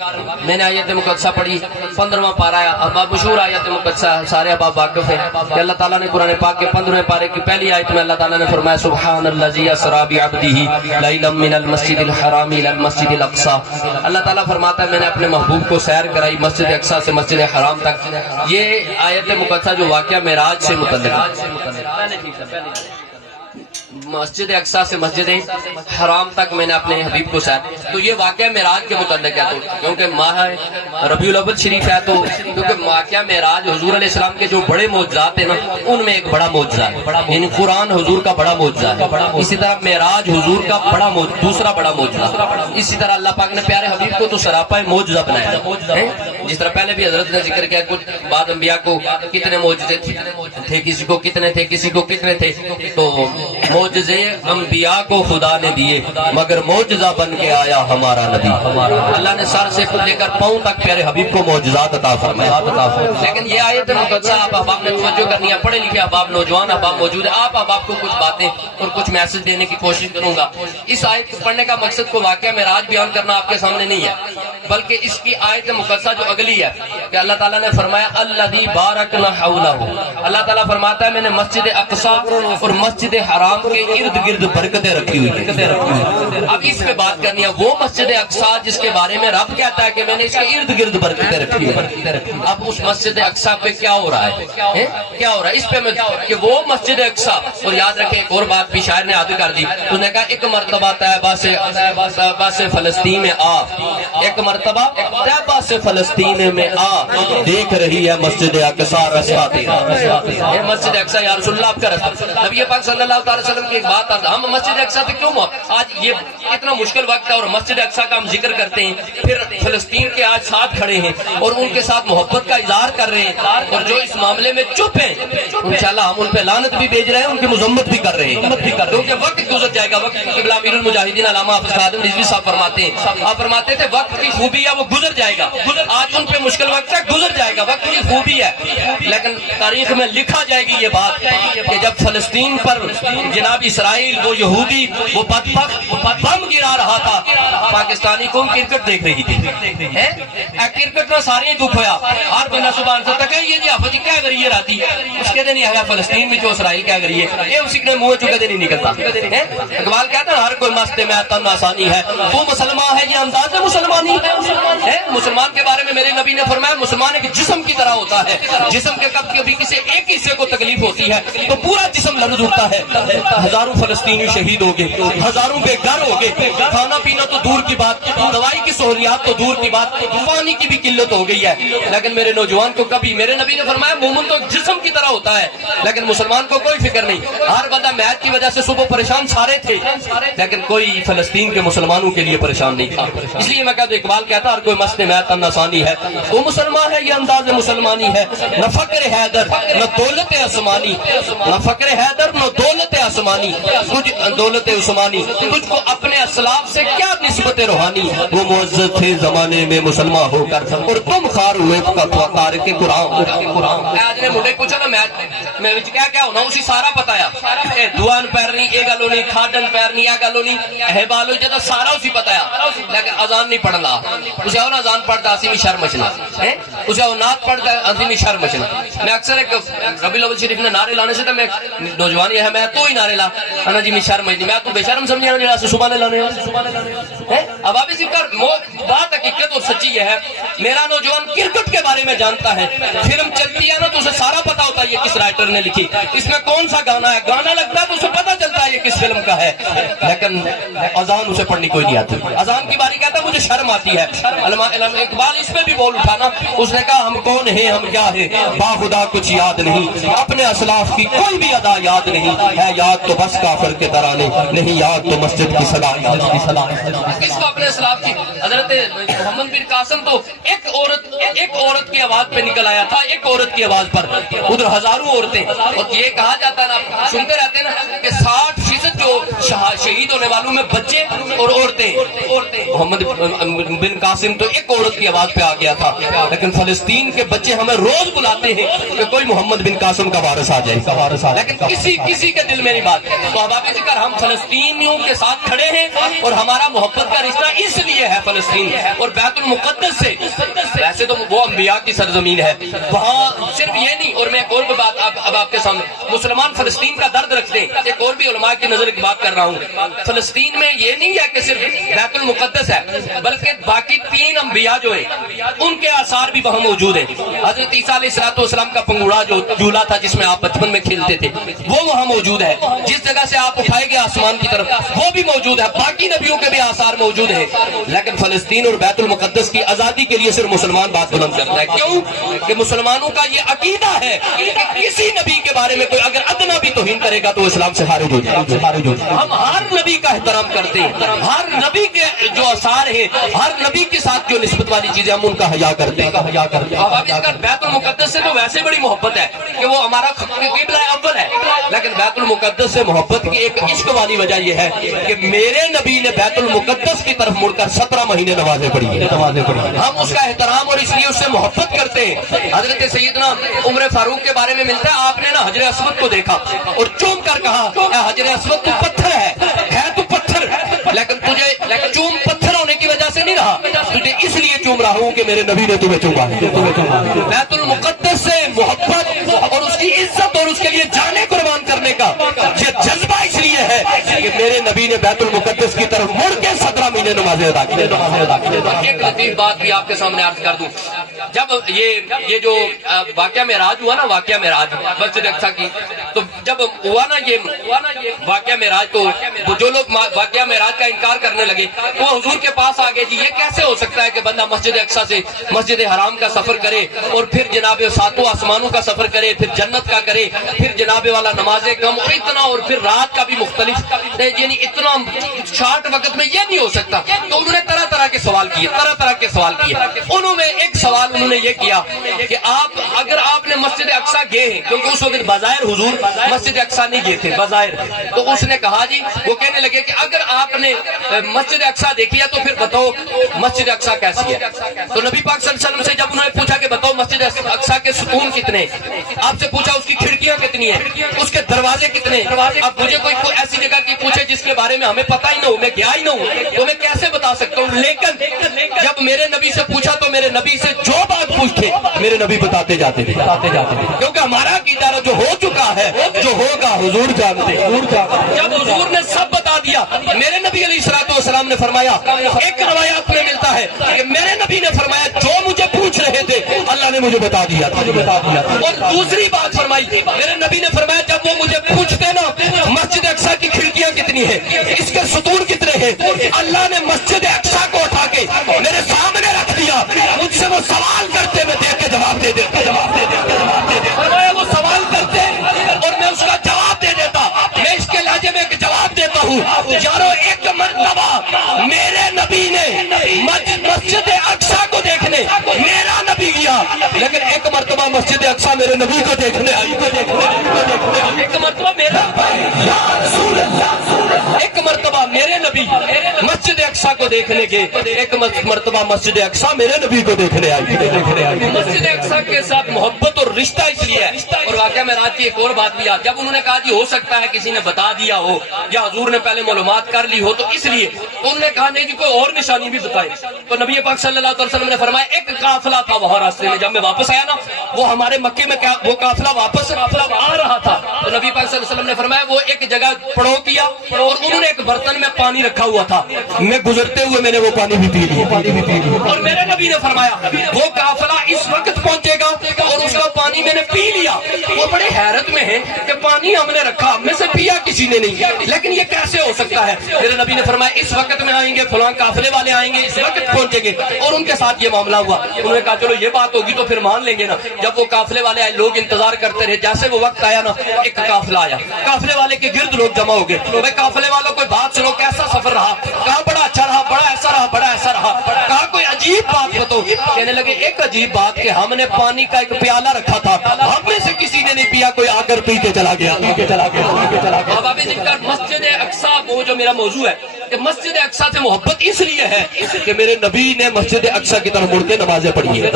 میں نے آیت مقدسہ پڑھی 15واں پارہ اب مشہور آیت مقدسہ سارے احباب واقف ہیں کہ اللہ تعالیٰ نے قرآن پاک کے 15ویں پارے کی پہلی آیت میں اللہ تعالیٰ نے فرمایا سبحان الذی اسری بعبدہ لیلا من المسجد الحرام الی المسجد الاقصی۔ اللہ تعالیٰ فرماتا ہے میں نے اپنے محبوب کو سیر کرائی مسجد اقصی سے مسجد حرام تک۔ یہ آیت مقدسہ جو واقعہ معراج سے متعلق ہے، مسجد اقصی سے مسجد حرام تک میں نے اپنے حبیب کو سیر، تو یہ واقعہ معراج کے متعلق ہے، تو کیونکہ ماہ ربیع الاول شریف ہے، تو کیونکہ واقعہ معراج حضور علیہ السلام کے جو بڑے معجزات ہیں نا ان میں ایک بڑا معجزہ ہے، یعنی قرآن حضور کا بڑا معجزہ ہے، اسی طرح معراج حضور کا بڑا دوسرا بڑا معجزہ۔ اسی طرح اللہ پاک نے پیارے حبیب کو تو سراپا معجزہ بنایا، جس طرح پہلے بھی حضرت نے ذکر کیا کچھ بعد انبیاء کو کتنے معجزے تھے، کسی کو کتنے تھے، کسی کو کتنے تھے، تو معجزے انبیاء کو خدا نے دیے مگر معجزہ بن کے آیا ہمارا نبی۔ اللہ نے سر سے لے کر پاؤں تک پیارے حبیب کو معجزات عطا فرمایا۔ لیکن یہ آیت مقدسہ آپ احباب نے توجہ کرنی ہے، پڑھے لکھے احباب نوجوان احباب موجود ہیں، آپ احباب کو کچھ باتیں اور کچھ میسج دینے کی کوشش کروں گا۔ اس آیت کو پڑھنے کا مقصد کو واقعہ معراج بیان کرنا آپ کے سامنے نہیں ہے، بلکہ اس کی آیت مقدسہ جو اگلی ہے کہ اللہ تعالیٰ نے فرمایا الذی بارکنا حولہ، اللہ تعالیٰ فرماتا ہے میں نے مسجد اقصی اور مسجد حرام کے ارد گرد برکتیں رکھی ہوئی ہیں۔ اب اس پہ بات کرنی ہے، وہ مسجد اقصی جس کے بارے میں رب کہتا ہے کہ میں نے اس کے ارد گرد برکتیں رکھی ہیں، اب اس مسجد اقصی پہ کیا ہو رہا ہے، کیا ہو رہا ہے اس پہ میں کہ وہ مسجد اقصی، اور یاد رکھیں ایک اور بات بھی شاعر نے یاد کر دی، اس نے کہا ایک مرتبہ طیبہ سے فلسطین میں آ، ایک مرتبہ طیبہ سے فلسطین میں آ، دیکھ رہی ہے مسجد اقصی رسوا تیرا۔ یہ مسجد اقصی یا رسول اللہ آپ کا رسول نبی پاک صلی اللہ علیہ وسلم کی ایک بات آتا، ہم مسجد اقصی سے کیوں آج یہ اتنا مشکل وقت ہے اور مسجد اقصی کا ہم ذکر کرتے ہیں، پھر فلسطین کے آج ساتھ کھڑے ہیں اور ان کے ساتھ محبت کا اظہار کر رہے ہیں، اور جو اس معاملے میں چپ ہیں انشاءاللہ ہم ان پہ لعنت بھی بھیج رہے ہیں، ان کی مذمت بھی کر رہے ہیں، کیونکہ وقت گزر جائے گا۔ وقت قبلہ امیر المجاہدین علامہ حافظ خادم رضوی صاحب فرماتے ہیں، آپ فرماتے تھے وقت کی خوبی ہے وہ گزر جائے گا، آج ان پہ مشکل وقت ہے گزر جائے گا، وقت کی خوبی ہے، لیکن تاریخ میں لکھا جائے گی یہ بات کہ جب فلسطین پر جناب اسرائیل وہ یہودی وہ بدبخت بم گرا رہا تھا، پاکستانی قوم کرکٹ دیکھ رہی تھی، کرکٹ میں سارے دکھ ہویا، ہر بندہ صبح سے تک یہ جی آپ جی کیا کریے راتی اس کے دن ہے فلسطین میں جو اسرائیل کیا کریے یہ اسی نے منہ چکے دن نہیں نکلتا۔ اقبال کہتا ہے ہر کوئی مست میں تن آسانی ہے، تو مسلمان ہے یہ انداز مسلمانی ہے۔ مسلمان کے بارے میں میرے نبی نے فرمایا مسلمان ایک جسم کی طرح ہوتا ہے، جسم کے کبھی کسی ایک حصے کو تکلیف ہوتی ہے تو پورا جسم لرز اٹھتا ہے۔ ہزاروں فلسطینی شہید ہو گئے، ہزاروں بے گھر ہو گئے، کھانا پینا تو دور کی بات، دوائی کی سہولیات تو دور کی بات، پانی کی بھی قلت ہو گئی ہے، لیکن میرے نوجوان کو کبھی میرے نبی نے فرمایا مومن تو جسم کی طرح ہوتا ہے لیکن مسلمان کو کوئی فکر نہیں۔ ہر بندہ میچ کی وجہ سے صبح پریشان سارے تھے لیکن کوئی فلسطین کے مسلمانوں کے لیے پریشان نہیں تھا، اس لیے میں کہتا ہوں اقبال کہتا ہر کوئی مست میں تن آسانی ہے، وہ مسلمان ہے یہ انداز مسلمانی ہے، نہ فقر حیدر نہ دولت آسمانی، نہ فقر حیدر نہ دولت آسمانی، کچھ دولت عثمانی، تجھ کو اپنے اسلاف سے کیا نسبت روحانی، وہ معزز تھے زمانے میں مسلمان ہو کر اور تم خار ہوئے تارک قرآن۔ آج نے مجھے پوچھا نا میں کیا ہونا اسی سارا پتایا، دعان پیرنی اے گلو نہیں، کھاڈن پیرنی اے گلو نہیں، احبالو جدا سارا اسی پتایا، لیکن اذان نہیں پڑھنا، اسے ہونا اذان پڑھتا عظیمی شرمچنا، اسے ہو نعت پڑھتا عظیمی شرمچنا۔ میں اکثر ایک ربیع الاول شریف نے نعرے لانے سے تو میں نوجوانی ہے میں تو ہی نعرے لا انا جی میں شرم نہیں، میں تو بے شرم سمجھنا جڑا سے سبحان اللہ نے۔ اب آپ اسی کر بات حقیقت اور سچی یہ ہے، میرا نوجوان کرکٹ کے بارے میں جانتا ہے، فلم چلتی ہے نا تو اسے سارا پتا ہوتا ہے یہ کس رائٹر نے لکھی، اس میں کون سا گانا ہے، گانا لگتا ہے تو اسے پتا چلتا ہے یہ کس فلم کا ہے، لیکن اذان اسے پڑھنی کوئی نہیں آتی، اذان کی باری کہتا ہے مجھے شرم آتی ہے۔ اقبال اس پہ بھی بول اٹھانا، اس نے کہا ہم کون ہیں ہم کیا ہے باخدا کچھ یاد نہیں، اپنے اسلاف کی کوئی بھی ادا یاد نہیں ہے، یاد تو بس کافر کے ترانے نہیں، یاد تو مسجد کی صدا، کس کو اپنے اسلاف کی۔ حضرت محمد بن قاسم تو ایک عورت کی آواز پہ نکل آیا تھا، ایک عورت کی آواز پر، ادھر ہزاروں عورتیں، اور یہ کہا جاتا ہے نا سنتے رہتے ہیں نا کہ 60% جو جو شہید ہونے والوں میں بچے اور عورتیں، محمد بن قاسم تو ایک عورت کی آواز پہ آ گیا تھا، لیکن فلسطین کے بچے ہمیں روز بلاتے ہیں کہ کوئی محمد بن قاسم کا وارث آ جائے، لیکن کسی کے دل میں نہیں بات۔ تو احباب ذکر ہم فلسطینیوں کے ساتھ کھڑے ہیں اور ہمارا محبت کا رشتہ اس لیے ہے فلسطین اور بیت المقدس سے۔ ویسے تو وہ انبیاء کی سرزمین ہے، وہاں صرف یہ نہیں، اور میں ایک اور بات اب آپ کے سامنے، مسلمان فلسطین کا درد رکھتے ہیں، ایک اور بھی علماء کی نظر کی بات کر رہا ہوں۔ فلسطین میں یہ نہیں ہے کہ صرف بیت المقدس ہے، بلکہ باقی 3 انبیاء جو ہیں ان کے آثار بھی وہاں موجود ہیں۔ حضرت عیسیٰ علیہ السلام کا پنگوڑا جو جھولا تھا جس میں آپ بچپن میں کھیلتے تھے وہ وہاں موجود ہے، جس جگہ سے آپ اٹھائے گئے آسمان کی طرف وہ بھی موجود ہے، باقی نبیوں کے بھی آثار موجود ہیں، لیکن فلسطین اور بیت المقدس کی آزادی کے لیے صرف مسلمان بات بلند کرتا ہے۔ کیوں کہ مسلمانوں کا یہ عقیدہ ہے کہ کسی نبی کے بارے میں کوئی اگر ادنا بھی توہین کرے گا تو اسلام سے خارج ہو جائے۔ ہم ہر نبی کا احترام کرتے ہیں، ہر نبی کے جو آثار ہیں، ہر نبی کے ساتھ جو نسبت والی چیزیں ہم ان کا حیا کرتے ہیں۔ بیت المقدس سے تو ویسے بڑی محبت ہے کہ وہ ہمارا قبلہ اول ہے، لیکن بیت المقدس سے محبت کی ایک عشق والی وجہ یہ ہے کہ میرے نبی نے بیت المقدس کی طرف مڑ کر 17 مہینے نمازیں پڑھی ہیں۔ ہم اس کا احترام اور اس لیے اس سے محبت کرتے ہیں۔ حضرت سیدنا عمر فاروق کے بارے میں ملتا ہے، آپ نے نا حجر اسود کو دیکھا اور چوم کر کہا اے حجر اسود تو پتھر ہے تو پتھر، لیکن تجھے چوم پتھر ہونے کی وجہ سے نہیں رہا، تجھے اس لیے چوم رہا ہوں کہ میرے نبی نے تمہیں چوما ہے۔ بیت المقدس سے محبت اور اس کی عزت اور اس کے لیے جانیں قربان کرنے کا یہ جذبہ اس لیے ہے کہ میرے نبی نے بیت المقدس کی طرف مڑ کے 17 مہینے نمازیں ادا کی۔ ایک لطیف بات بھی آپ کے سامنے عرض کر دوں، جب یہ جو واقعہ معراج ہوا نا، واقعہ معراج مسجد اقصی کی، تو جب ہوا نا یہ واقعہ معراج، تو جو لوگ واقعہ معراج کا انکار کرنے لگے وہ حضور کے پاس آ گئے، جی یہ کیسے ہو سکتا ہے کہ بندہ مسجد اقصی سے مسجد حرام کا سفر کرے اور پھر جناب 7 آسمانوں کا سفر کرے، پھر جنت کا کرے، پھر جناب والا نمازیں کم اور اتنا، اور پھر رات کا بھی مختلف، یعنی اتنا شارٹ وقت میں یہ نہیں ہو سکتا۔ تو انہوں نے طرح طرح کے سوال کیے، انہوں نے ایک سوال انہوں نے یہ کیا کہ اگر آپ نے مسجد اقصی گئے ہیں، کیونکہ اس وقت بظاہر حضور مسجد اقصی نہیں گئے تھے بظاہر، تو اس نے کہا جی، وہ کہنے لگے کہ اگر آپ نے مسجد اقصی دیکھی ہے تو پھر بتاؤ مسجد اقصی کیسی ہے۔ تو نبی پاک صلی اللہ علیہ وسلم سے جب انہوں نے پوچھا کہ بتاؤ مسجد اقصی کے ستون کتنے، آپ سے پوچھا اس کی کھڑکیاں کتنی ہیں، اس کے دروازے کتنے، اب مجھے کوئی ایسی جگہ کی پوچھے جس کے بارے میں ہمیں پتہ ہی نہ ہو، میں گیا ہی نہ ہوں، تو میں کیسے بتا سکتا ہوں۔ لیکن جب میرے نبی سے پوچھا تو میرے نبی سے جو بات پوچھتے میرے نبی بتاتے جاتے تھے، کیونکہ ہمارا عقیدہ جو ہو چکا ہے، جو ہوگا حضور جانتے۔ جب حضور نے سب بتا دیا، میرے نبی علیہ الصلوۃ والسلام نے فرمایا، ایک روایات میں ملتا ہے کہ میرے نبی نے فرمایا جو مجھے پوچھ رہے تھے اللہ نے مجھے بتا دیا۔ اور دوسری بات فرمائی، میرے نبی نے فرمایا جب وہ مجھے پوچھتے نا مسجد اقصی کی کھڑکیاں کتنی ہیں، اس کے ستون کتنے ہیں، اللہ نے مسجد اقصی کو اٹھا کے میرے سامنے رکھ دیا، مجھ سے وہ سوال کرتے میں دیکھ کے جواب دے دیتے، فرمایا وہ سوال کرتے اور میں اس کا جواب دے دیتا۔ میں اس کے لہجے میں ایک جواب دیتا ہوں، یارو ایک مرتبہ میرے نبی نے مسجد اقصی کو دیکھنے میرا نبی گیا، لیکن ایک مرتبہ مسجد اقصی میرے نبی کو دیکھنے آئی، ایک مرتبہ میرا ایک مرتبہ میرے نبی مسجد اقصی کو دیکھنے کے، ایک مرتبہ مسجد اقصی میرے نبی کو دیکھنے آئی۔ مسجد اقصی کے ساتھ محبت اور رشتہ اس لیے ہے۔ اور واقعہ معراج کی ایک اور بات بھی آ، جب انہوں نے کہا جی ہو سکتا ہے کسی نے بتا دیا ہو یا حضور نے پہلے معلومات کر لی ہو، تو اس لیے انہوں نے کہا نہیں جی کوئی اور نشانی بھی بتائے، تو نبی پاک صلی اللہ علیہ وسلم نے فرمایا ایک قافلہ تھا وہاں راستے میں، جب میں واپس آیا نا وہ ہمارے مکے میں وہ قافلہ واپس آ رہا تھا، تو نبی پاک صلی اللہ علیہ وسلم نے فرمایا وہ ایک جگہ پڑو کیا اور انہوں نے ایک برتن میں پانی رکھا ہوا تھا، میں گزرتے ہوئے میں نے وہ پانی بھی پی لیا، اور میرے نبی نے فرمایا وہ قافلہ اس وقت پہنچے گا اور اس کا پانی میں نے پی لیا۔ وہ بڑے حیرت میں ہیں کہ پانی ہم نے رکھا، ہم میں سے پیا کسی نے نہیں، لیکن یہ کیسے ہو سکتا ہے؟ میرے نبی نے فرمایا اس وقت میں آئیں گے، فلاں قافلے والے آئیں گے، اس وقت پہنچیں گے، اور ان کے ساتھ یہ معاملہ ہوا۔ انہوں نے کہا چلو یہ بات ہوگی تو پھر مان لیں گے نا۔ جب وہ قافلے والے آئے لوگ انتظار کرتے رہے، جیسے وہ وقت آیا نا ایک قافلہ آیا، قافلے والے کے گرد لوگ جمع ہو گئے، بھائی قافلے والوں کوئی بات سنو کیسا سفر رہا، کہا بڑا اچھا رہا، بڑا ایسا رہا، بڑا ایسا رہا، کہا کوئی عجیب بات تو کہنے لگے ایک عجیب بات کہ ہم نے پانی کا ایک پیالہ رکھا تھا, ہم میں سے کسی نے نہیں پیا, کوئی آ کر پی کے چلا گیا. باب ذکر مسجد اقصی, وہ جو میرا موضوع ہے کہ مسجد اقصی سے محبت اس لیے ہے کہ میرے نبی نے مسجد اقصی کی طرف مڑ کے نمازیں پڑھی ہیں.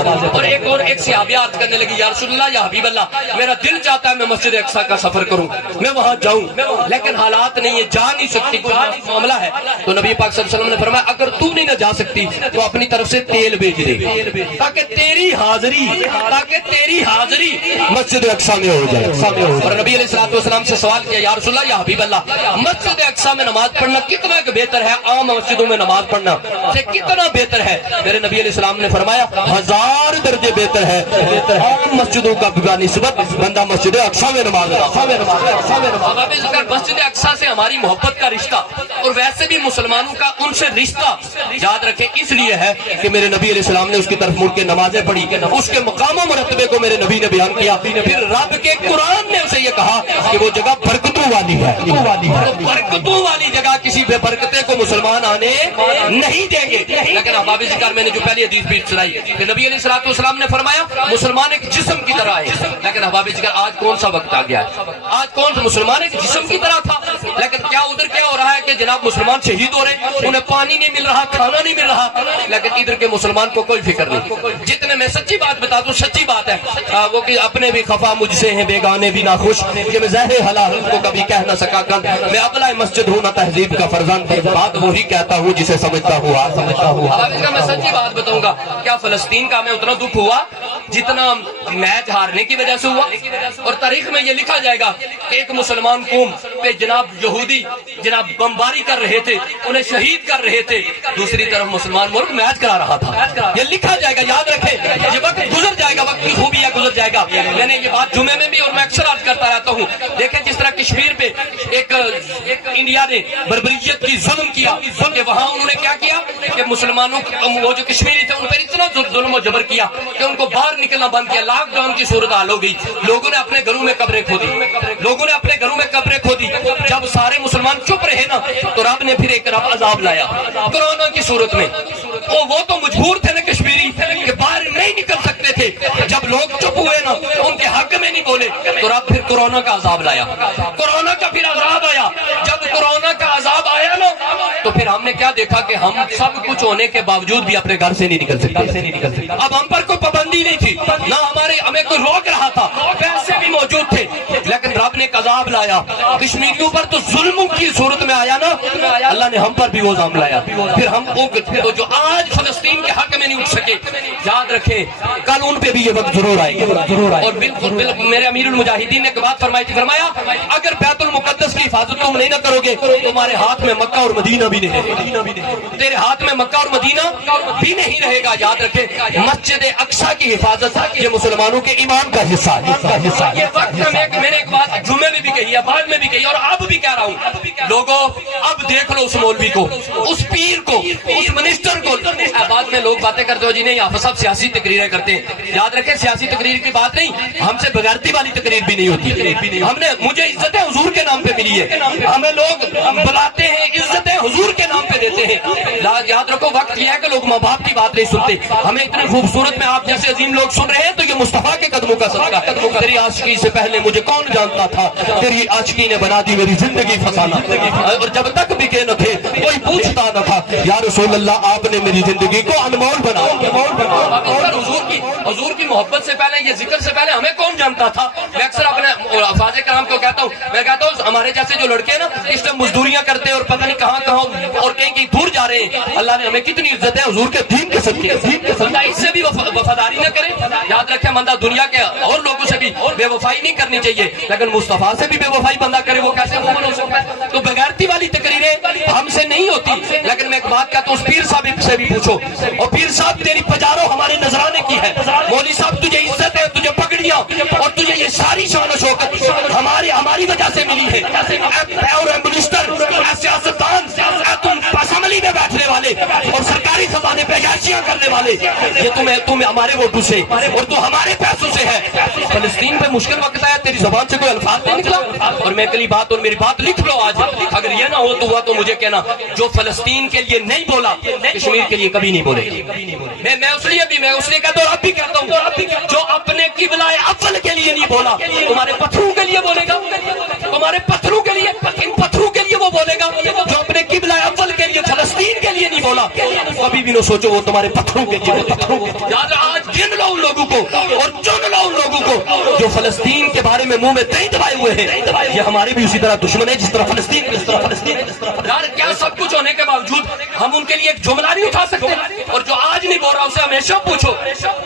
اور ایک صحابیہ عرض کرنے لگی یا رسول اللہ یا حبیب اللہ, میرا دل چاہتا ہے میں مسجد اقصی کا سفر کروں, میں وہاں جاؤں, لیکن حالات نہیں ہے, جا نہیں سکتی, کوئی معاملہ ہے. تو نبی پاک صلی اللہ علیہ وسلم نے فرمایا اگر تو نہیں نہ جا سکتی تو اپنی طرف سے تیل بھیج دے تاکہ تیری حاضری مسجد اقصی میں ہو جائے. اور نبی علیہ الصلوۃ والسلام سے سوال کیا یا رسول اللہ یا حبیب اللہ, مسجد اقصی میں نماز پڑھنا کتنا بہتر ہے عام مسجدوں میں نماز پڑھنا سے کتنا بہتر ہے؟ میرے نبی علیہ السلام نے فرمایا 1000 درجے بہتر ہے عام مسجدوں کا بنسبت بندہ مسجد اقصی میں نماز پڑھے. مسجد اقصی سے ہماری محبت کا رشتہ اور ویسے بھی مسلمانوں کا ان سے رشتہ یاد رکھیں اس لیے ہے کہ میرے نبی علیہ السلام نے اس کی طرف مڑ کے نمازیں پڑھی, اس کے مقام و مرتبے کو میرے نبی نے بیان کیا. پھر رب کے قرآن نے اسے یہ کہا کہ وہ جگہ برکتوں والی ہے, برکتوں والی جگہ کسی بے برکتے کو مسلمان آنے نہیں دیں گے. لیکن احباب ذکر میں نے جو پہلی حدیث بھی سنائی کہ نبی علیہ الصلوۃ والسلام نے فرمایا مسلمان ایک جسم کی طرح ہے. لیکن احباب ذکر آج کون سا وقت آ گیا ہے, آج کون سا مسلمان ایک جسم کی طرح تھا, لیکن کیا ادھر کیا ہو رہا ہے کہ جناب مسلمان شہید ہو رہے ہیں, انہیں پانی نہیں مل رہا, کھانا نہیں مل رہا, لیکن ادھر کے مسلمان کو کوئی فکر نہیں. جتنے میں سچی بات بتا دوں, سچی بات ہے وہ کہ اپنے بھی خفا مجھ سے ہیں, بیگانے بھی ناخوش, کہ میں زہر حلال کو کبھی کہہ نہ سکا کر, میں ابلہ مسجد ہوں نہ تہذیب کا فرزند, بات وہی کہتا ہوں جسے سمجھتا ہوا. میں سچی بات بتاؤں گا, کیا فلسطین کا ہمیں اتنا دکھ ہوا جتنا میچ ہارنے کی وجہ سے ہوا؟ اور تاریخ میں یہ لکھا جائے گا کہ ایک مسلمان قوم پہ جناب یہودی جناب بمباری کر رہے تھے, انہیں شہید کر رہے تھے, دوسری طرف مسلمان ملک میچ کرا رہا تھا. یہ لکھا جائے گا, یاد رکھیں, یہ وقت گزر جائے گا, وقت کی خوبیاں گزر جائے گا. میں نے یہ بات جمعے میں بھی اور میں اکثر عرض کرتا رہتا ہوں, دیکھیں جس طرح کشمیر پہ ایک انڈیا نے بربریت کی ظلم کیا کہ وہاں انہوں نے کیا کیا کہ مسلمانوں وہ جو کشمیری تھے ان پر اتنا ظلم و جبر کیا کہ ان کو باہر نکلنا بند کیا. لاک ڈاؤن کی صورتحال ہو گئی, لوگوں نے اپنے گھروں میں قبریں کھودی, جب سارے مسلمان چپ رہے نا تو رب نے پھر ایک عذاب لایا کورونا کی صورت میں. وہ تو مجبور تھے نا کشمیری کہ باہر نہیں نکل سکتے تھے, جب لوگ چپ ہوئے نا ان کے حق میں نہیں بولے تو رب پھر کورونا کا عذاب لایا, کورونا کا پھر عذاب آیا. جب کورونا کا عذاب آیا نا تو پھر ہم نے کیا دیکھا کہ ہم سب کچھ ہونے کے باوجود بھی اپنے گھر سے نہیں نکل سکتے. اب ہم پر کوئی پابندی نہیں تھی, نہ ہمیں کوئی روک رہا تھا, پیسے بھی موجود تھے, لیکن رب نے عذاب لایا کشمیریوں پر. تو ظلم کی صورت میں آیا نا اللہ نے ہم پر بھی وہ عذاب لایا. پھر ہم جو آج فلسطین کے حق میں نہیں اٹھ سکے, یاد رکھیں کل ان پہ بھی یہ وقت ضرور آئے گا. اور بالکل میرے امیر المجاہدین نے ایک بات فرمائی تھی, فرمایا اگر بیت المقدس کی حفاظت تم نہیں نہ کرو گے تمہارے ہاتھ میں مکہ اور مدینہ بھی نہیں رہے گا, تیرے ہاتھ میں مکہ اور مدینہ بھی نہیں رہے گا. یاد رکھیں مسجد اقصی کی حفاظت یہ مسلمانوں کے ایمان کا حصہ ہے. یہ وقت میں نے ایک بات جمعے میں بھی کہی ہے, بعد میں بھی کہی اور اب بھی کہہ رہا ہوں, لوگوں اب دیکھ لو اس مولوی کو, اس پیر کو, اس منسٹر کو. بعد میں لوگ باتیں کرتے ہو جی نہیں آپ سب سیاسی تقریریں کرتے ہیں. یاد رکھیں سیاسی تقریر کی بات نہیں, ہم سے بغیرتی والی تقریر بھی نہیں ہوتی. مجھے عزت حضور کے نام پہ ملی ہے, ہمیں لوگ بلاتے ہیں عزت حضور کے نام پہ دیتے ہیں. یاد رکھو وقت یہ ہے کہ لوگ ماں باپ کی بات نہیں سنتے, ہمیں اتنے خوبصورت میں آپ جیسے عظیم لوگ سن رہے ہیں تو یہ مصطفیٰ کے قدموں کا صدقہ ہے. تیری عاشقی سے پہلے مجھے کون جانتا تھا, تیری عاشقی نے بنا دی میری زندگی فسانہ, اور جب تک بکے نہ تھے کوئی پوچھتا نہ تھا, یا رسول اللہ آپ نے میری زندگی کو انمول بنا. حضور کی محبت سے پہلے, یہ ذکر سے پہلے ہمیں کون جانتا تھا؟ میں اکثر اپنے افاظ کرام کو کہتا ہوں, میں کہتا ہوں ہمارے جیسے جو لڑکے نا اس میں مزدوریاں کرتے ہیں اور پتہ نہیں کہاں اور کہیں دور جا رہے ہیں, اللہ نے ہمیں کتنی عزت ہے حضور کے دین کے صدقے. بندہ اس سے بھی وفاداری نہ کرے, یاد رکھے بندہ دنیا کے اور لوگوں سے بھی بے وفائی نہیں کرنی چاہیے, لیکن مصطفیٰ سے بھی بے وفائی بندہ کرے وہ کیسے ممکن ہو سکتا ہے؟ تو بغیرتی والی تقریریں ہم سے نہیں ہوتی. لیکن میں ایک بات کہتا ہوں, اس پیر صاحب سے بھی پوچھو, اور پیر صاحب تیری پجارو ہمارے نذرانے کی ہے, مولوی صاحب تجھے عزت ہے, تجھے پکڑ ڈگریاں اور تجھے یہ ساری شان و شوکت ہماری وجہ سے ملی ہے. منسٹر، سیاستدان، تم اسمبلی میں بیٹھنے والے اور سرکاری زبانیں پیشائشیاں کرنے والے، یہ تم ہمارے ووٹوں سے اور تو ہمارے پیسوں سے ہے. فلسطین پہ مشکل وقت آیا، تیری زبان سے کوئی الفاظ نہیں نکلا. اور میں کلی بات اور میری بات لکھ لو آج، اگر یہ نہ ہو تو ہوا تو مجھے کہنا جو فلسطین کے لیے نہیں بولا کشمیر کے لیے کبھی نہیں بولے. میں اس لیے کہتا ہوں، اب بھی کہتا ہوں، جو اپنے قبلہ اول کے لیے نہیں بولا تمہارے پتھروں کے لیے بولے گا. تمہارے پتھروں کے لیے، ان پتھروں کے لیے وہ بولے گا. جو اپنے قبلہ اول کے لیے فلسطین کے لیے نہیں بولا کبھی بھی نہ سوچو وہ تمہارے پتھروں کے لیے. یاد آج گن لو ان لوگوں کو اور چن لو ان لوگوں کو جو فلسطین کے بارے میں منہ میں دہی دبائے ہوئے ہیں. یہ ہمارے بھی اسی طرح دشمن ہے جس طرح فلسطین. یار کیا سب کچھ ہونے کے باوجود ہم ان کے لیے ایک جملہ نہیں اٹھا سکتے؟ اور جو آج نہیں بول رہا اسے ہمیشہ پوچھو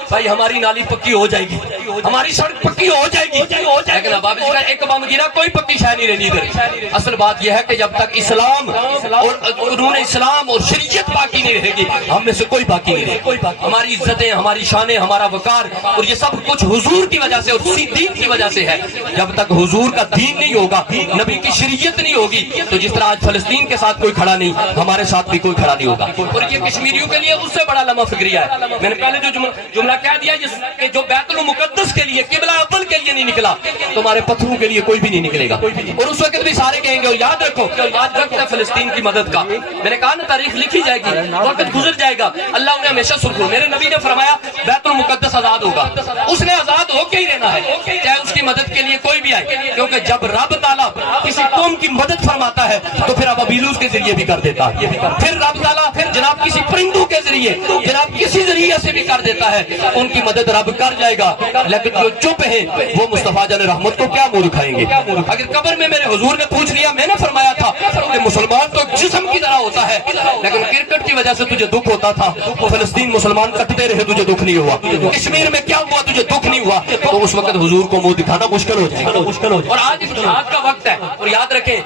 بھائی ہماری نالی پکی ہو جائے گی، ہماری سڑک پکی ہو جائے گی، لیکن اب ایک بم گرا کوئی پکی شے نہیں رہنی ادھر. اصل بات یہ ہے کہ جب تک اسلام اور قانون اسلام اور شریعت باقی نہیں رہے گی ہم میں سے کوئی باقی نہیں رہے گی. ہماری عزتیں، ہماری شانیں، ہمارا وقار اور یہ سب کچھ حضور کی وجہ سے اور دین کی وجہ سے ہے. جب تک حضور کا دین نہیں ہوگا، نبی کی شریعت نہیں ہوگی، تو جس طرح آج فلسطین کے ساتھ کوئی کھڑا نہیں، ہمارے ساتھ بھی کوئی کھڑا نہیں ہوگا. اور یہ کشمیریوں کے لیے اس سے بڑا لمحہ فکریہ ہے. میں نے پہلے جو جملہ کہہ دیا کہ جو بیت المقدس کے لیے، قبلہ اول کے لیے نہیں نکلا تمہارے پتھروں کے لیے کوئی بھی نہیں نکلے گا. اور اس وقت بھی سارے کہیں گے. اور یاد رکھو آج وقت ہے فلسطین کی مدد کا. میں نے کہا نا تاریخ لکھی جائے گی، وقت گزر جائے گا، اللہ انہیں ہمیشہ سرخرو. میرے نبی نے فرمایا بیت المقدس آزاد ہوگا، اس نے آزاد ہو کے ہی رہنا ہے چاہے اس کی مدد کے لیے کوئی بھی آئے. کیونکہ جب رب تعالیٰ کسی قوم کی مدد فرماتا ہے تو پھر اب ابیلوس کے ذریعے بھی کر دیتا ہے. پھر رب تعالیٰ جناب کسی پرندوں کے ذریعے جناب کسی ذریعے سے بھی کر دیتا ہے. ان کی مدد رب کر جائے گا. لیکن جو چپ ہیں وہ مصطفیٰ جان رحمت کو کیا منہ دکھائیں گے؟ اگر قبر میں میرے حضور نے پوچھ لیا، میں نے فرمایا تھا کہ مسلمان تو جسم کی طرح ہوتا ہے لیکن کرکٹ کی وجہ سے تجھے دکھ ہوتا تھا، فلسطین مسلمان کٹتے رہے تجھے دکھ نہیں ہوا، کشمیر میں کیا ہوا تجھے دکھ نہیں ہوا، تو اس وقت حضور کو منہ دکھانا مشکل ہو جائے گا. اور آج جہاد کا وقت ہے. اور یاد رکھیں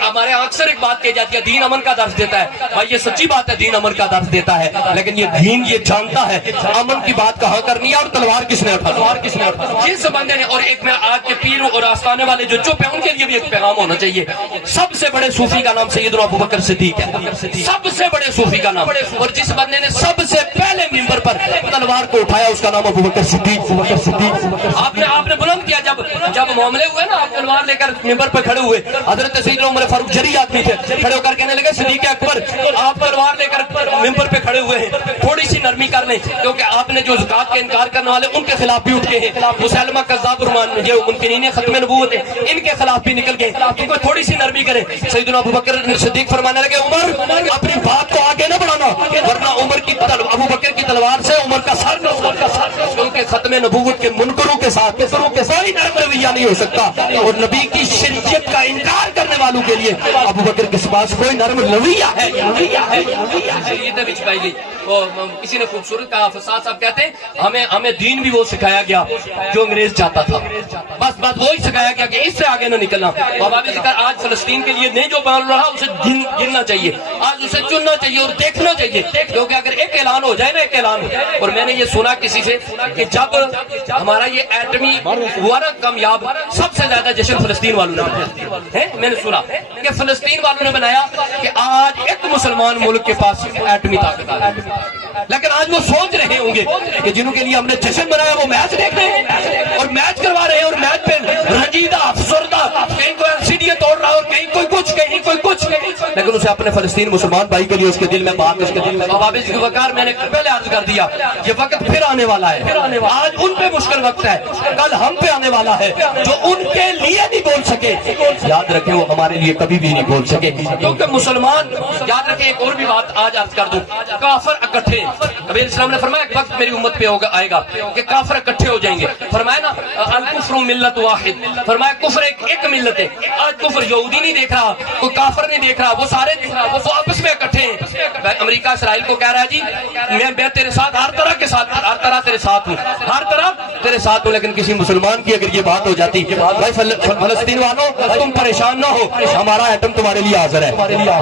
ہمارے اکثر ایک بات کہی جاتی ہے دین امن کا درس دیتا ہے. بھائی یہ سچی بات ہے، دین امن کا درس دیتا ہے، لیکن یہ دین یہ جانتا ہے امن کی بات کہاں کرنی ہے اور تلوار کس نے اٹھا. جس بندے نے، اور ایک میں آج کے پیروں اور آستانے والے جو چپ ہیں ان کے لیے بھی ایک پیغام ہونا چاہیے. سب سے بڑے صوفی کا نام سیدنا ابوبکر صدیق ہے، سب سے بڑے صوفی کا نام. اور جس بندے نے سب سے پہلے منبر پر تلوار کو اٹھایا اس کا نام ابوبکر صدیق. آپ نے بلند کیا جب معاملے ہوئے نا، آپ تلوار لے کر منبر پہ کھڑے ہوئے. حضرت سیدنا عمر فاروق جری آدمی تھے، کھڑے ہو کر کہنے لگے صدیق اکبر آپ تلوار لے کر منبر پہ کھڑے ہوئے ہیں، تھوڑی سی نرمی کر لیں، کیونکہ آپ نے جو زکات کا انکار کرنے والے ان کے خلاف بھی اٹھ گئے ہیں. مسلمہ کذاب یہ منکرین ختم نبوت ہے، ان کے خلاف بھی نکل گئے، کوئی تھوڑی سی نرمی کرے. سیدنا ابوبکر صدیق فرمانے لگے عمر اپنی بات کو آگے نہ بڑھانا ورنہ ابوبکر کی تلوار سے عمر کا سر کیونکہ ختم نبوت کے منکروں کے ساتھ کوئی نرم رویہ نہیں ہو سکتا. اور نبی کی شریعت کا انکار کرنے والوں کے لیے ابوبکر کے پاس کوئی نرم رویہ ہے. کسی نے خوبصورت کہا، فساد صاحب کہتے ہیں ہمیں دین بھی وہ سکھایا گیا جو انگریز چاہتا تھا، بس وہی سکھایا گیا کہ اس سے آگے نہ نکلنا. بابا بھی ذکر آج فلسطین کے لیے نہیں جو بول رہا اسے گننا چاہیے، آج اسے چننا چاہیے اور دیکھنا چاہیے. کیونکہ اگر ایک اعلان ہو جائے نا، ایک اعلان. اور میں نے یہ سنا کسی سے کہ جب ہمارا یہ ایٹمی ہوا نا کامیاب، سب سے زیادہ جشن فلسطین والوں نے بنایا. میں نے سنا کہ فلسطین والوں نے بنایا کہ آج ایک مسلمان ملک کے پاس ایٹمی طاقت آ گئی. لیکن آج وہ سوچ رہے ہوں گے کہ جنہوں کے لیے ہم نے جشن بنایا وہ میچ دیکھ رہے ہیں اور میچ کروا رہے ہیں، اور میچ پہ رنجیدہ افسردہ، کہیں کوئی LCD توڑ رہا اور کہیں کوئی کچھ، کہیں کوئی کچھ، لیکن اسے اپنے فلسطین مسلمان بھائی کے لیے اس کے دل میں بات، اس کے دل میں بابابی وقار. میں نے پہلے عرض کر دیا یہ وقت پھر آنے والا ہے. آج ان پہ مشکل وقت ہے، کل ہم پہ آنے والا ہے. جو ان کے لیے نہیں بول سکے یاد رکھیں وہ ہمارے لیے کبھی بھی نہیں بول سکے. کیونکہ مسلمان، یاد رکھیں ایک اور بھی بات آج عرض کر دوں، کافر اکٹھے. نبی اسلام نے فرمایا ایک وقت میری امت پہ آئے گا کہ کافر اکٹھے ہو جائیں گے. فرمایا نا الکفر ملت واحد، فرمایا کفر ایک ملت ہے. آج کفر یہودی نہیں دیکھ رہا، رہا, کوئی کافر نہیں دیکھ رہا, وہ سارے وہ آپس میں اکٹھے ہیں. امریکہ اسرائیل کو کہہ رہا ہے جی میں تیرے ساتھ ہر طرح کے ساتھ, ہر طرح تیرے ساتھ ہوں, ہر طرح تیرے ساتھ ہوں. لیکن کسی مسلمان کی اگر یہ بات ہو جاتی, بھائی فلسطین والوں تم پریشان نہ ہو, ہمارا ایٹم تمہارے لیے حاضر ہے,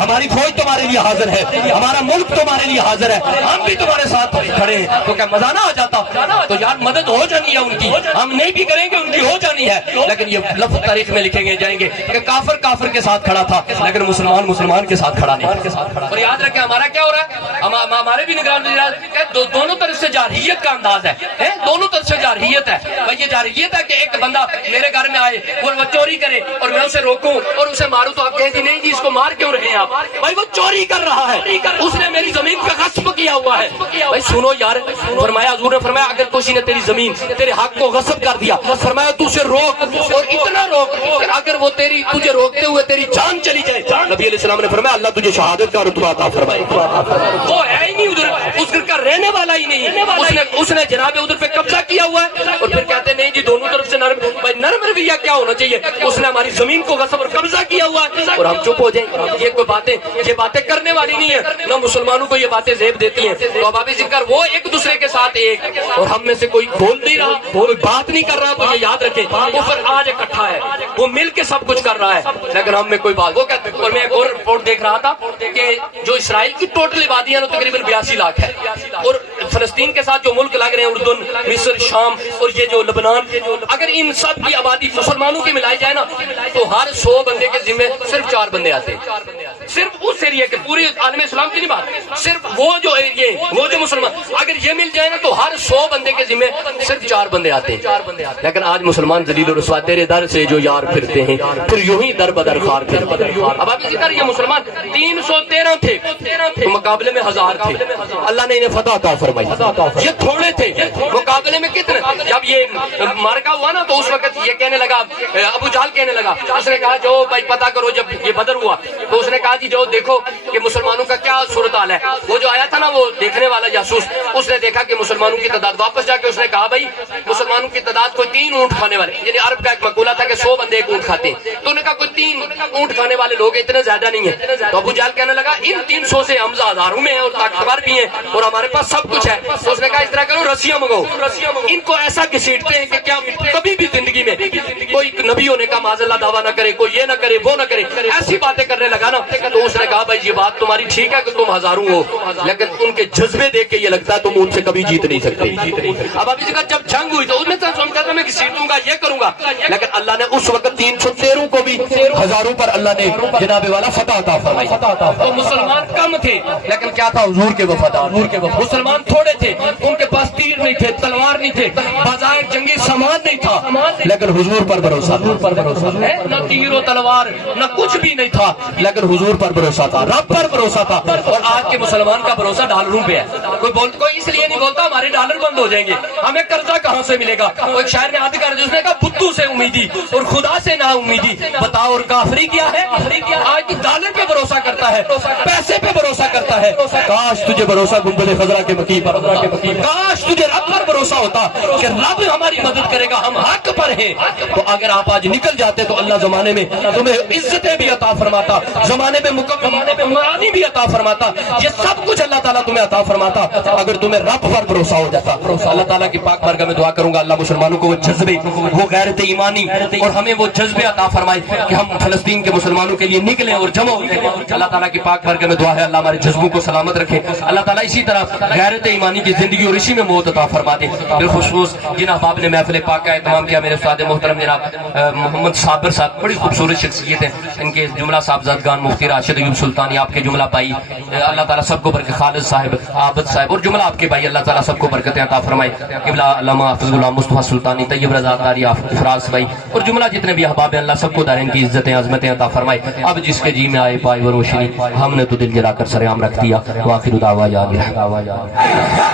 ہماری فوج تمہارے لیے حاضر ہے, ہمارا ملک تمہارے لیے حاضر ہے, ہم بھی تمہارے ساتھ کھڑے ہیں, تو کیا مزہ نہ آ جاتا؟ تو یار مدد ہو جانی ہے ان کی, ہم نہیں بھی کریں گے ان کی ہو جانی ہے. لیکن یہ لفظ تاریخ میں لکھے گئے جائیں گے کہ کافر کافر کے ساتھ کھڑا تھا لیکن مسلمان مسلمان کے ساتھ کھڑا نہیں. اور یاد رکھیں ہمارا کیا ہو رہا ہے, ہمارے بھی نگران دونوں طرف سے جارحیت کا انداز ہے, دونوں طرف سے جارحیت ہے. بھائی یہ جارحیت ہے کہ ایک بندہ میرے گھر میں آئے اور وہ چوری کرے اور میں اسے روکوں اور اسے ماروں تو آپ کہیں گے نہیں جی اس کو مار کیوں رہے ہیں آپ؟ بھائی وہ چوری کر رہا ہے, اس نے میری زمین کا غصب کیا ہوا ہے. بھائی سنو یار, فرمایا حضور نے فرمایا اگر کسی نے تیری زمین تیرے حق کو غصب کر دیا, فرمایا تو اسے روک, اور اتنا روک کہ اگر وہ تجھے روکتے ہوئے تیری جان چلی جائے. نبی علیہ السلام نے فرمایا اللہ تجھے شہادت کا رتبہ عطا فرمائے. وہ ہے ہی نہیں ادھر, اس گھر کا رہنے والا ہی نہیں, اس نے جناب ادھر پہ قبضہ کیا ہوا ہے. اور پھر کہتے نہیں جی دونوں طرف سے نرم, بھائی نرم رویہ کیا ہونا چاہیے؟ اس نے ہماری زمین کو غصب اور قبضہ کیا ہوا ہے اور ہم چپ ہو جائیں. یہ کوئی باتیں, یہ باتیں کرنے والی نہیں ہے, نہ مسلمانوں کو یہ باتیں زیب دیتی ہیں. تو اباب ذکر وہ ایک دوسرے کے ساتھ ایک, اور ہم میں سے کوئی بول نہیں رہا, کوئی بات نہیں کر رہا, تو یہ یاد رکھیں وہ پھر آج اکٹھا ہے, وہ مل کے سب کچھ کر رہا ہے لیکن ہم میں کوئی بات. وہ کہتے ہیں, اور میں ایک اور رپورٹ دیکھ رہا تھا کہ جو اسرائیل کی ٹوٹل آبادی ہے نا تقریباً 82 لاکھ ہے, اور فلسطین کے ساتھ جو ملک لگ رہے ہیں اردن, مصر, شام اور یہ جو لبنان, اگر ان سب کی آبادی مسلمانوں کی ملائی جائے نا تو ہر 100 بندے کے ذمہ صرف 4 بندے آتے ہیں. صرف اس ایریا کے, پورے عالم اسلام کی نہیں بات, صرف وہ جو ایریے وہ جو مسلمان اگر یہ مل جائے نا تو ہر 100 بندے کے ذمہ صرف 4 بندے آتے ہیں. لیکن آج مسلمان ذلیل و رسوا تیرے در سے جو یار پھرتے ہیں پھر یوں ہی در بدر خار پھر. اب آپ ذکر یہ مسلمان 313 تھے تو مقابلے میں 1000 تھے, اللہ نے انہیں فتح عطا فرمائی. یہ تھوڑے تھے مقابلے میں کتنے. جب یہ مارکا ہوا نا تو اس وقت یہ کہنے لگا, ابو جہل کہنے لگا, اس نے کہا جو بھائی پتہ کرو جب یہ بدر ہوا تو اس نے کہا جی جو دیکھو کہ مسلمانوں کا کیا صورتحال ہے. وہ جو آیا تھا نا وہ دیکھنے والا جاسوس, اس نے دیکھا کہ مسلمانوں کی تعداد, واپس جا کے اس نے کہا بھائی مسلمانوں کی تعداد کوئی 3 اونٹ کھانے والے, یعنی عرب کا ایک مقولہ تھا کہ 100 بندے ایک اونٹ کھاتے ہیں, تو انہوں نے کہا کوئی 3 اونٹ کھانے والے لوگ اتنے زیادہ نہیں ہیں. تو ابو جہل کہنے لگا ان 300 سے ہم ہزاروں میں ہیں اور طاقتور بھی ہیں اور ہمارے پاس سب کچھ ہے. تو اس نے کہا اس طرح کرو رسیاں منگاؤ, ان کو ایسا گھسیٹتے ہیں کہ کیا کبھی بھی زندگی میں کوئی نبی ہونے کا معاذ اللہ دعویٰ نہ کرے, کوئی یہ نہ کرے وہ نہ کرے, ایسی باتیں کرنے لگا نا. تو اس نے کہا بھائی یہ بات تمہاری ٹھیک ہے کہ تم ہزاروں ہو, لیکن ان کے جذبے دیکھ کے یہ لگتا ہے تم ان سے کبھی جیت نہیں سکتے. اب ابھی جب جنگ ہوئی تو اس میں سمجھا تھا میں گھسیٹوں گا, یہ کروں گا, لیکن اللہ نے اس وقت 313 کو بھی ہزاروں پر اللہ نے جناب والا فتح عطا فرمائی. تو مسلمان کم تھے لیکن کیا تھا حضور کے وفادار. مسلمان تھوڑے تھے, ان کے پاس تیر نہیں تھے, تلوار نہیں تھے, بظاہر جنگی سامان نہیں تھا, لیکن حضور پر بھروسہ تھا. نہ تیر و تلوار نہ کچھ بھی نہیں تھا, لیکن حضور پر بھروسہ تھا, رب پر بھروسہ تھا. اور آج کے مسلمان کا بھروسہ ڈالروں پہ ہے. کوئی اس لیے نہیں بولتا ہمارے ڈالر بند ہو جائیں گے, ہمیں قرضہ کہاں سے ملے گا. وہ ایک شاعر نے یاد کر جس نے کہا بدھو سے امیدی اور خدا سے نا امیدی, بتاؤ اور کافری کیا ہے. آج ڈالر پہ بھروسہ کرتا ہے, پیسے پہ بھروسہ کرتا ہے. کاش تجھے بھروسہ گنبد خضرا کے مقیم پر, کاش تجھے رب پر بھروسہ ہوتا کہ رب ہماری مدد کرے گا, ہم حق پر ہیں. تو اگر آپ آج نکل جاتے تو اللہ زمانے میں تمہیں عزتیں بھی عطا فرماتا, زمانے میں مکمل بھی عطا فرماتا, یہ سب کچھ اللہ تعالیٰ تمہیں عطا فرماتا اگر تمہیں رب پر بھروسہ ہو جاتا. اللہ تعالیٰ کی پاک بارگاہ میں دعا کروں گا اللہ مسلمانوں کو وہ جذبے, وہ غیرت ایمانی اور ہمیں وہ جذبے عطا فرمائے کہ ہم فلسطین کے مسلمانوں کے لیے نکلیں اور جمع ہو. اللہ تعالیٰ کی پاک بارگاہ میں دعا ہے اللہ ہمارے جذبوں کو سلامت رکھے. اللہ تعالیٰ اسی طرح غیرت ایمانی کی زندگی اور اسی میں موت عطا فرما دے. بالخصوص جن احباب نے محفل پاک کا اہتمام کیا, میرے استاد محترم جناب محمد صابر صاحب, بڑی خوبصورت شخصیت ہے, ان کے جملہ صاحبزادگان مفتی راشد ایوب سلطانی, آپ کے جملہ بھائی, اللہ تعالیٰ سب کو برکت, خالد صاحب, عابد صاحب اور جملہ آپ کے بھائی, اللہ تعالیٰ سب کو برکتیں عطا فرمائے. قبلہ علامہ حافظ غلام مصطفیٰ سلطانی, طیب رضا قاری, افراز بھائی اور جملہ جتنے بھی احباب ہیں, اللہ سب کو دارین کی عزتیں عظمتیں عطا فرمائے. اب جس کے جی میں آئے پائے وہ روشنی, ہم نے تو دل جلا کر سر عام رکھ دیا. وآخر دعوانا